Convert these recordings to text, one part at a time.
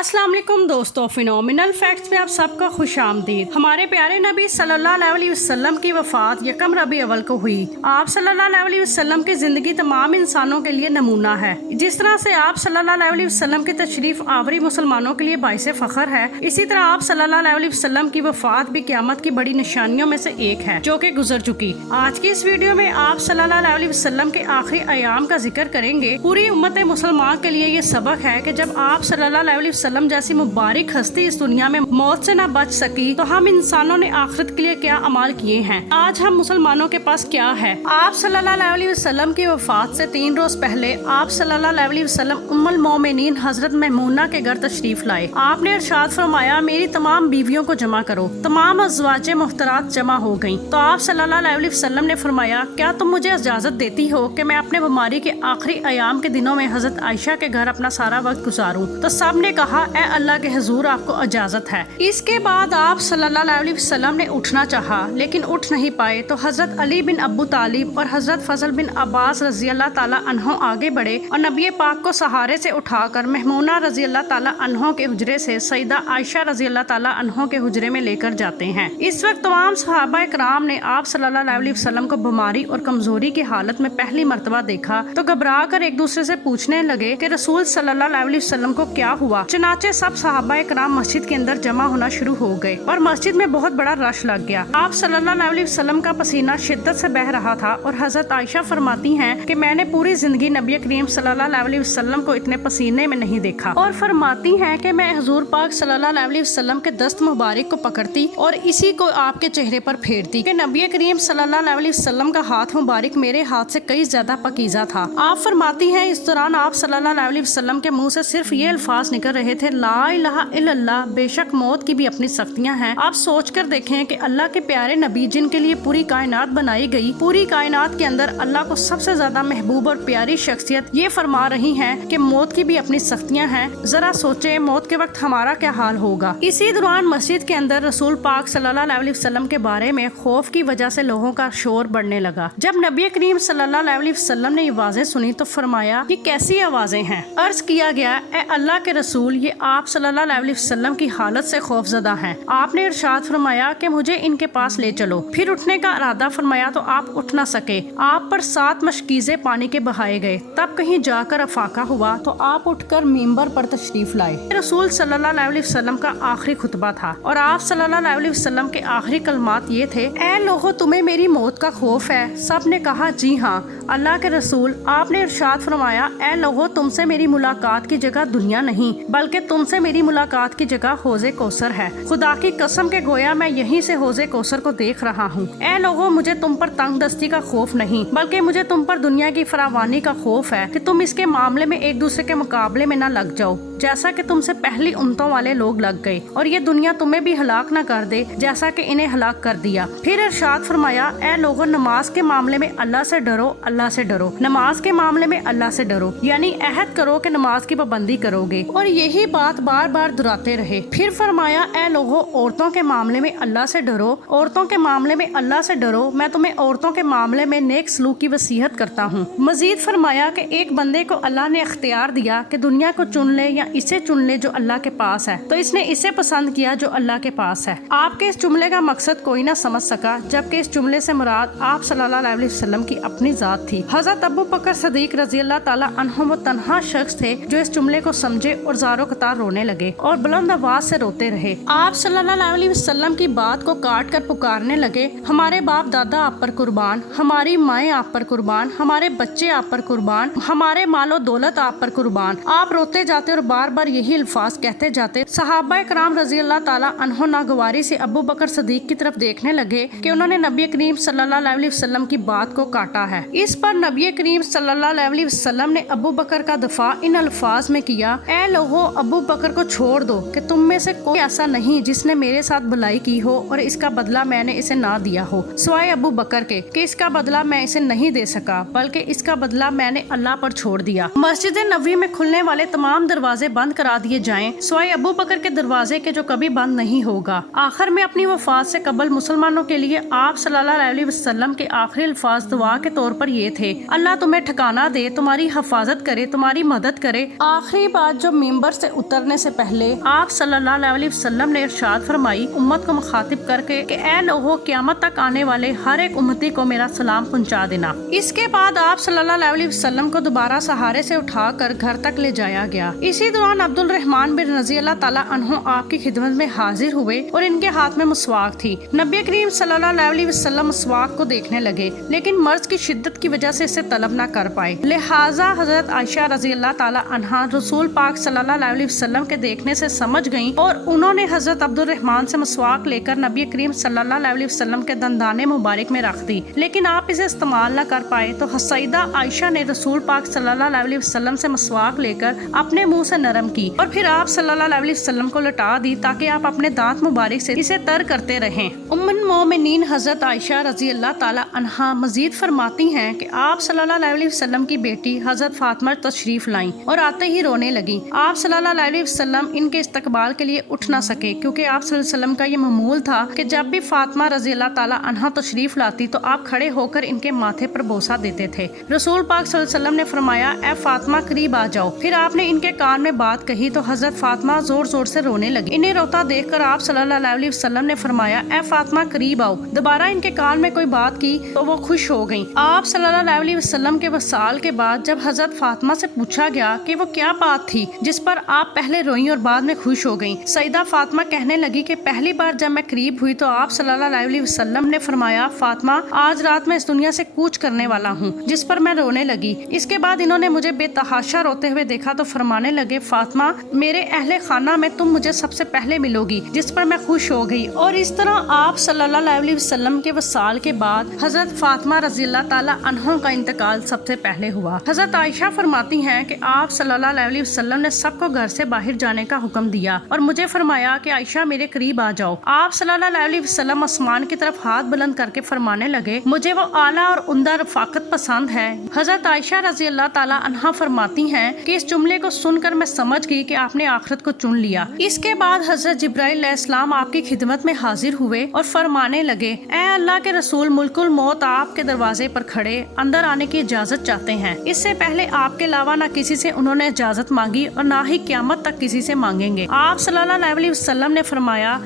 अस्सलाम वालेकुम दोस्तों, फिनोमिनल फैक्ट्स में आप सबका खुशामदीद। हमारे प्यारे नबी सल्लल्लाहु अलैहि वसल्लम की वफात यकम रबी अव्वल को हुई। आप सल्लल्लाहु अलैहि वसल्लम की जिंदगी तमाम इंसानों के लिए नमूना है। जिस तरह से आप सल्लल्लाहु अलैहि वसल्लम की तशरीफ आवरी मुसलमानों के लिए बाइस फख्र है, इसी तरह आप सल्लल्लाहु अलैहि वसल्लम की वफात भी क़यामत की बड़ी निशानियों में से एक है जो कि गुजर चुकी। आज की इस वीडियो में आप सल्लल्लाहु अलैहि वसल्लम के आखिरी अयाम का जिक्र करेंगे। पूरी उम्मत मुसलमान के लिए ये सबक है कि जब आप सल्लल्लाहु अलैहि वसल्लम जैसी मुबारक हस्ती इस दुनिया में मौत से न बच सकी तो हम इंसानों ने आखिरत के लिए क्या अमाल किए हैं। आज हम मुसलमानों के पास क्या है। आप सल्लल्लाहु अलैहि वसल्लम की वफात से 3 रोज पहले आप सल्लल्लाहु अलैहि वसल्लम उम्मुल मोमिनीन हजरत महमूना के घर तशरीफ लाए। आपने इरशाद फरमाया, मेरी तमाम बीवियों को जमा करो। तमाम अज़वाजे मुहतरात जमा हो गयी तो आप सल्लल्लाहु अलैहि वसल्लम ने फरमाया, क्या तुम मुझे इजाजत देती हो कि मैं अपने बीमारी के आखिरी अयाम के दिनों में हजरत आयशा के घर अपना सारा वक्त गुजारूं। तो सब ने कहा, ए अल्लाह के हुजूर, आपको इजाजत है। इसके बाद आप सल्लल्लाहु अलैहि वसल्लम ने उठना चाहा लेकिन उठ नहीं पाए तो हजरत अली बिन अबू तालिब और हजरत फजल बिन अब्बास रजी अल्लाह ताला अन्हो आगे बढ़े और नबी पाक को सहारे से उठाकर महमूना रजी अल्लाह ताला अन्हो के हुजरे से सईदा आयशा रजी अल्लाह ताला अन्हो के हुजरे में लेकर जाते हैं। इस वक्त तमाम सहाबा कराम ने आप सल्लल्लाहु अलैहि वसल्लम को बीमारी और कमजोरी की हालत में पहली मर्तबा देखा तो घबरा कर एक दूसरे से पूछने लगे कि रसूल सल्लल्लाहु अलैहि वसल्लम को क्या हुआ। चनाचे सब सहाबा कराम मस्जिद के अंदर जमा होना शुरू हो गए और मस्जिद में बहुत बड़ा रश लग गया। आप सल्लल्लाहु अलैहि वसल्लम का पसीना शिद्दत से बह रहा था और हजरत आयशा फरमाती हैं कि मैंने पूरी जिंदगी नबी करीम सल्लल्लाहु अलैहि वसल्लम को इतने पसीने में नहीं देखा और फरमाती हैं कि मैं हुजूर पाक सल्लल्लाहु अलैहि वसल्लम के दस्त मुबारक को पकड़ती और इसी को आपके चेहरे पर फेरती कि नबी करीम सल्लल्लाहु अलैहि वसल्लम का हाथ मुबारक मेरे हाथ से कई ज्यादा पकीजा था। आप फरमाती हैं, इस दौरान आप सल्लल्लाहु अलैहि वसल्लम के मुंह से सिर्फ ये अल्फाज निकल रहे थे, ला इलाहा इल्लल्लाह, बेशक मौत की भी अपनी सख्तियां हैं। आप सोच कर देखें कि अल्लाह के प्यारे नबी जिनके लिए पूरी कायनात बनाई गई, पूरी कायनात के अंदर अल्लाह को सबसे ज्यादा महबूब और प्यारी शख्सियत ये फरमा रही है कि मौत की भी अपनी सख्तियां हैं। जरा सोचे मौत के वक्त हमारा क्या हाल होगा। इसी दौरान मस्जिद के अंदर रसूल पाक सल्लल्लाहु अलैहि वसल्लम के बारे में खौफ की वजह से लोगों का शोर बढ़ने लगा। जब नबी करीम सल्लल्लाहु अलैहि वसल्लम ने ये आवाजें सुनी तो फरमाया, ये कैसी आवाजें हैं। अर्ज किया गया, ए अल्लाह के रसूल, ये आप सल्लल्लाहु अलैहि वसल्लम की हालत से खौफजदा हैं। आपने इरशाद फरमाया कि मुझे इनके पास ले चलो। फिर उठने का इरादा फरमाया तो आप उठ न सके। आप पर 7 मशकीज़े पानी के बहाए गए। तब कहीं जाकर अफाका हुआ तो आप उठकर मिंबर पर तशरीफ लाए। रसूल सल्लल्लाहु अलैहि वसल्लम का आखिरी खुतबा था और आप सल्लल्लाहु अलैहि वसल्लम के आखिरी कलमात ये थे, ए लोगो, तुम्हें मेरी मौत का खौफ है। सब ने कहा, जी हाँ अल्लाह के रसूल। आपने इरशाद फरमाया, ए लोगो, तुमसे मेरी मुलाकात की जगह दुनिया नहीं बल्कि तुमसे मेरी मुलाकात की जगह हौज़े कौसर है। खुदा की कसम के गोया मैं यहीं से हौज़े कौसर को देख रहा हूँ। ए लोगो, मुझे तुम पर तंग दस्ती का खौफ नहीं बल्कि मुझे तुम पर दुनिया की फरावानी का खौफ है कि तुम इसके मामले में एक दूसरे के मुकाबले में न लग जाओ जैसा कि तुमसे पहली उम्मतों वाले लोग लग गए और ये दुनिया तुम्हें भी हलाक न कर दे जैसा कि इन्हें हलाक कर दिया। फिर इरशाद फरमाया, ए लोगों, नमाज के मामले में अल्लाह से डरो, अल्लाह से डरो। नमाज के मामले में अल्लाह से डरो यानी अहद करो कि नमाज की पाबंदी करोगे और यही बात बार बार दोहराते रहे। फिर फरमाया, ए लोगों, औरतों के मामले में अल्लाह से डरो, औरतों के मामले में अल्लाह से डरो। मैं तुम्हें औरतों के मामले में नेक सलूक की वसीयत करता हूँ। मजीद फरमाया कि एक बंदे को अल्लाह ने इख्तियार दिया कि दुनिया को चुन ले या इसे चुन ले जो अल्लाह के पास है, तो इसने इसे पसंद किया जो अल्लाह के पास है। आपके इस जुमले का मकसद कोई ना समझ सका जबकि इस जुमले से मुराद आप सल्लल्लाहु अलैहि वसल्लम की अपनी जात थी। हजरत अबू बकर सदीक रजी अल्लाह ताला अन्हु वो तन्हा शख्स थे जो इस जुमले को समझे और ज़ारो कतार रोने लगे और बुलंद आवाज से रोते रहे। आप सल्लल्लाहु अलैहि वसल्लम की बात को काट कर पुकारने लगे, हमारे बाप दादा आप पर कुर्बान, हमारी माएँ आप पर कुर्बान, हमारे बच्चे आप पर कुर्बान, हमारे मालो दौलत आप पर कुर्बान। आप रोते जाते और बार बार यही अल्फाज कहते जाते। सहाबा कराम रजी अल्लाह ताला अन्हो नागवारी से अबू बकर सदीक की तरफ देखने लगे कि उन्होंने नबी करीम सल्लल्लाहु अलैहि वसल्लम की बात को काटा है। इस पर नबी करीम सल्लल्लाहु अलैहि वसल्लम ने अबू बकर का दफा इन अल्फाज में किया, ए लोगों, अबू बकर को छोड़ दो कि तुम में से कोई ऐसा नहीं जिसने मेरे साथ भलाई की हो और इसका बदला मैंने इसे ना दिया हो सिवाय अबू बकर के कि इसका बदला मैं इसे नहीं दे सका बल्कि इसका बदला मैंने अल्लाह पर छोड़ दिया। मस्जिद नबी में खुलने वाले तमाम दरवाजे बंद करा दिए जाएं, सवाए अबू बकर के दरवाजे के जो कभी बंद नहीं होगा। आखिर में अपनी वफात से कबल मुसलमानों के लिए आप सल्लल्लाहु अलैहि वसल्लम के आखिरी अल्फाज दुआ के तौर पर ये थे, अल्लाह तुम्हें ठिकाना दे, तुम्हारी हिफाजत करे, तुम्हारी मदद करे। आखिरी बात जो मिंबर से उतरने से पहले आप सल्लल्लाहु अलैहि वसल्लम ने इरशाद फरमाई उम्मत को मुखातिब करके कि ऐ लोगों, क़यामत तक आने वाले हर एक उम्मती को मेरा सलाम पहुंचा देना। इसके बाद आप सल्लल्लाहु अलैहि वसल्लम को दोबारा सहारे से उठाकर घर तक ले जाया गया। इसी दौरान अब्दुल रहमान बिन रज़ी अल्लाह ताला अन्हु आपकी खिदमत में हाजिर हुए और इनके हाथ में मुसवाक थी। नबी करीम सल्लल्लाहु अलैहि वसल्लम मुसवाक को देखने लगे, लेकिन मर्ज की शिद्दत की वजह से इसे तलब न कर पाए। लिहाजा हजरत आयशा रज़ी अल्लाह ताला अन्हा रसूल पाक सल्लल्लाहु अलैहि वसल्लम के देखने से समझ गईं और उन्होंने हजरत अब्दुल रहमान से मुसवाक लेकर नबी करीम सल्लल्लाहु अलैहि वसल्लम के दंदाने मुबारक में रख दी, लेकिन आप इसे इस्तेमाल न कर पाए तो सईदा आयशा ने रसूल पाक सल्लल्लाहु अलैहि वसल्लम से मुसवाक लेकर अपने मुंह से नरम की और फिर आप सल्लल्लाहु अलैहि वसल्लम को लौटा दी ताकि आप अपने दांत मुबारक से इसे तर करते रहें। उम्मुल मोमिनीन हजरत आयशा रज़ी अल्लाह ताला अन्हा मजीद फरमाती हैं कि आप सल्लल्लाहु अलैहि वसल्लम की बेटी हजरत फातिमा तशरीफ लाईं और आते ही रोने लगी। आप सल्लल्लाहु अलैहि वसल्लम इनके इस्तकबाल के लिए उठ न सके, क्योंकि आप सल्लल्लाहु अलैहि वसल्लम का ये मामूल था कि जब भी फातिमा रज़ी अल्लाह ताला अन्हा तशरीफ लाती तो आप खड़े होकर इनके माथे पर बोसा देते थे। रसूल पाक सल्लल्लाहु अलैहि वसल्लम ने फरमाया ए फातिमा करीब आ जाओ। फिर आपने इनके कान में बात कही तो हजरत फातिमा जोर जोर से रोने लगी। इन्हें रोता देखकर आप सल्लल्लाहु अलैहि वसल्लम ने फरमाया ए फातिमा करीब आओ। दोबारा इनके कान में कोई बात की तो वो खुश हो गईं। आप सल्लल्लाहु अलैहि वसल्लम के वसाल के बाद जब हजरत फातिमा से पूछा गया कि वो क्या बात थी जिस पर आप पहले रोई और बाद में खुश हो गईं, सईदा फातिमा कहने लगी कि पहली बार जब मैं करीब हुई तो आप सल्लल्लाहु अलैहि वसल्लम ने फरमाया फातिमा आज रात में इस दुनिया से कूच करने वाला हूँ, जिस पर मैं रोने लगी। इसके बाद इन्होंने मुझे बेतहाशा रोते हुए देखा तो फरमाने लगे फातिमा मेरे अहले खाना में तुम मुझे सबसे पहले मिलोगी, जिस पर मैं खुश हो गई। और इस तरह आप सल्लल्लाहु अलैहि वसल्लम के वसाल के बाद हजरत फातिमा रज़ी अल्लाह ताला अन्हा का इंतकाल सबसे पहले हुआ। हजरत आयशा फरमाती हैं कि आप सल्लल्लाहु अलैहि वसल्लम ने सबको घर से बाहर जाने का हुक्म दिया और मुझे फरमाया कि आयशा मेरे करीब आ जाओ। आप सल्लल्लाहु अलैहि वसल्लम आसमान की तरफ हाथ बुलंद करके फरमाने लगे मुझे वो आला और उम्दा रफाकत पसंद है। हजरत आयशा रज़ी अल्लाह ताला अन्हा फरमाती हैं कि इस जुमले को सुनकर मैं समझ गई कि आपने आखिरत को चुन लिया। इसके बाद हजरत जिब्राइल अलैहिस्सलाम आपकी खिदमत में हाजिर हुए और फरमाने लगे ऐ अल्लाह के रसूल मुल्कुल मौत आपके दरवाजे पर खड़े अंदर आने की इजाजत चाहते हैं। इससे पहले आपके अलावा न किसी से उन्होंने इजाजत मांगी और न ही क़यामत तक किसी से मांगेंगे। आप सल्लल्लाहु अलैहि वसल्लम ने फरमाया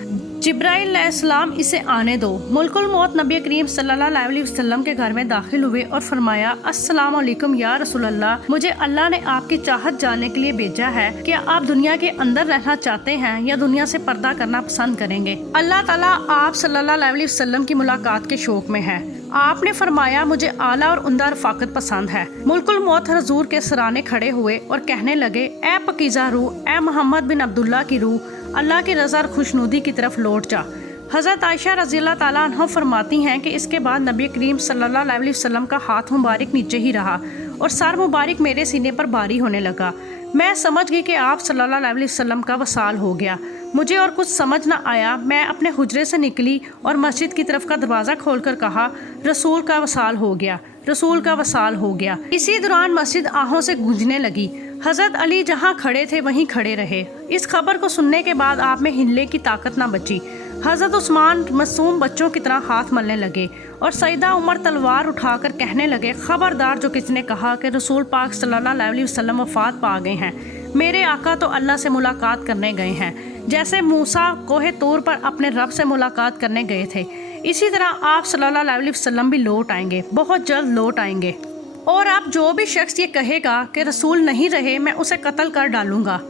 जिब्राइल अलैहिस्सलाम इसे आने दो। मुल्कुल मौत नबी करीम सल्लल्लाहु अलैहि वसल्लम के घर में दाखिल हुए और फरमाया अस्सलाम वालेकुम या रसूल अल्लाह, मुझे अल्लाह ने आपकी चाहत जानने के लिए भेजा है। क्या आप दुनिया के अंदर रहना चाहते हैं या दुनिया से पर्दा करना पसंद करेंगे? अल्लाह ताला आप सल्लल्लाहु अलैहि वसल्लम की मुलाकात के शौक में है। आपने फरमाया मुझे आला और उम्दा रफाकत पसंद है। मुल्कुल मौत हजूर के सराने खड़े हुए और कहने लगे ए पकीज़ा रूह, ए मोहम्मद बिन अब्दुल्ला की रूह, अल्लाह की रज़ा और खुशनुदी की तरफ लौट जा। हज़रत आयशा रज़ी अल्लाह ताला अन्हा फरमाती हैं कि इसके बाद नबी करीम सल्लल्लाहु अलैहि वसल्लम का हाथ मुबारक नीचे ही रहा और सर मुबारक मेरे सीने पर भारी होने लगा। मैं समझ गई कि आप सल्लल्लाहु अलैहि वसल्लम का वसाल हो गया। मुझे और कुछ समझ न आया। मैं अपने हुजरे से निकली और मस्जिद की तरफ का दरवाज़ा खोलकर कहा रसूल का वसाल हो गया, रसूल का वसाल हो गया। इसी दौरान मस्जिद आहों से गूंजने लगी। हज़रत अली जहाँ खड़े थे वहीं खड़े रहे। इस खबर को सुनने के बाद आप में हिलने की ताकत न बची। हज़रत उस्मान मासूम बच्चों की तरह हाथ मलने लगे और सईदा उमर तलवार उठाकर कहने लगे खबरदार जो किसने कहा कि रसूल पाक सल्लल्लाहु अलैहि वसल्लम वफ़ात पा गए हैं। मेरे आका तो अल्लाह से मुलाकात करने गए हैं, जैसे मूसा कोहे तूर पर अपने रब से मुलाकात करने गए थे। इसी तरह आप सल्लल्लाहु अलैहि वसल्लम भी लौट आएंगे, बहुत जल्द लौट आएंगे। और अब जो भी शख्स ये कहेगा कि रसूल नहीं रहे मैं उसे कत्ल कर डालूंगा।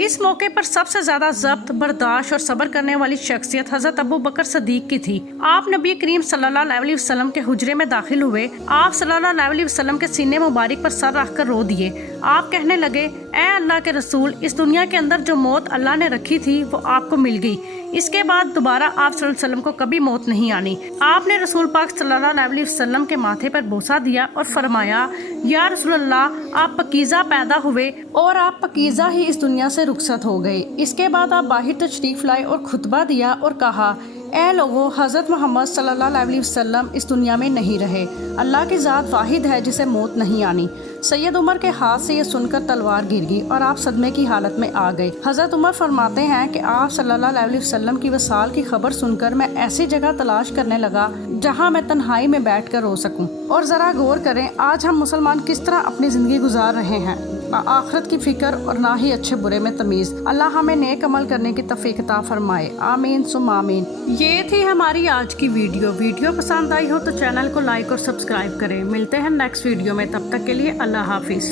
इस मौके पर सबसे ज़्यादा ज़ब्त, बर्दाश्त और सब्र करने वाली शख्सियत हज़रत अबू बकर सदीक की थी। आप नबी करीम सल्लल्लाहु अलैहि वसल्लम के हुजरे में दाखिल हुए। आप सल्लल्लाहु अलैहि वसल्लम के सीने मुबारक पर सर रखकर रो दिए। आप कहने लगे ऐ अल्लाह के रसूल, इस दुनिया के अंदर जो मौत अल्लाह ने रखी थी वो आपको मिल गई। इसके बाद दोबारा आप सल्लल्लाहु अलैहि वसल्लम को कभी मौत नहीं आनी। आपने रसूल पाक सल्लल्लाहु अलैहि वसल्लम के माथे पर बोसा दिया और फरमाया या रसूल अल्लाह, आप पकीज़ा पैदा हुए और आप पकीज़ा ही इस दुनिया से रुखसत हो गए। इसके बाद आप बाहर तशरीफ़ लाए और खुतबा दिया और कहा اے لوگو، حضرت محمد صلی اللہ علیہ وسلم اس دنیا میں نہیں رہے۔ اللہ کی ذات واحد ہے جسے موت نہیں آنی۔ سید عمر کے ہاتھ سے یہ سن کر تلوار گر گئی اور آپ صدمے کی حالت میں آ گئے۔ حضرت عمر فرماتے ہیں کہ آپ صلی اللہ علیہ وسلم کی وصال کی خبر سن کر میں ایسی جگہ تلاش کرنے لگا جہاں میں تنہائی میں بیٹھ کر رو سکوں۔ اور ذرا غور کریں، آج ہم مسلمان کس طرح اپنی زندگی گزار رہے ہیں، آخرت کی فکر اور نہ ہی اچھے برے میں تمیز۔ اللہ ہمیں نیک عمل کرنے کی توفیق عطا فرمائے، آمین ثم آمین۔ یہ تھی ہماری آج کی ویڈیو پسند آئی ہو تو چینل کو لائک اور سبسکرائب کریں۔ ملتے ہیں نیکسٹ ویڈیو میں، تب تک کے لیے اللہ حافظ۔